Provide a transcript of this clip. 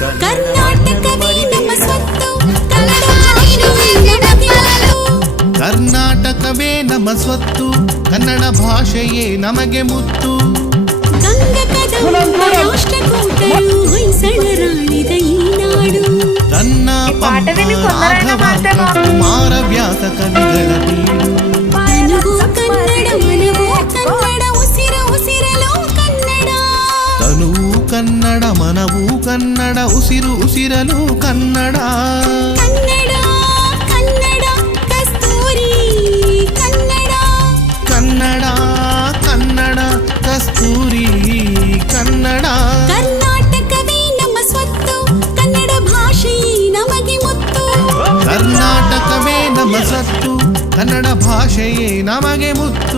ಕರ್ನಾಟಕವೇ ನಮ್ಮ ಸ್ವತ್ತು, ಕನ್ನಡ ಭಾಷೆಯೇ ನಮಗೆ ಮುತ್ತು. ಕರ್ನಾಟಕವೇ ನಮ್ಮ ಸ್ವತ್ತು, ಕನ್ನಡ ಭಾಷೆಯೇ ನಮಗೆ ಮುತ್ತು. ಗಂಗಕದಂಬ ರಾಷ್ಟ್ರಕೂಟರು ಹೊಯ್ಸಳರಾಳಿದ ಈ ನಾಡು. ತನ್ನ ಕುಮಾರವ್ಯಾಸ ಕವಿಗಳ ಬೀಡು. ತನುವು ಕನ್ನಡ, ಮನವೂ ಕನ್ನಡ, ಉಸಿರು ಉಸಿರಲು ಕನ್ನಡ. ತನುವು ಕನ್ನಡ, ಮನವೂ ಕನ್ನಡ, ಉಸಿರು ಉಸಿರಲು ಕನ್ನಡ. ಕನ್ನಡ ಕನ್ನಡ ಕಸ್ತೂರಿ ಕನ್ನಡ. ಕನ್ನಡ ಕನ್ನಡ ಕಸ್ತೂರಿ ಕನ್ನಡ. ಕರ್ನಾಟಕವೇ ನಮ್ಮ ಸ್ವತ್ತು, ಕನ್ನಡ ಭಾಷೆಯೇ ನಮಗೆ ಮುತ್ತು. ಕರ್ನಾಟಕವೇ ನಮ್ಮ ಸ್ವತ್ತು, ಕನ್ನಡ ಭಾಷೆಯೇ ನಮಗೆ ಮುತ್ತು.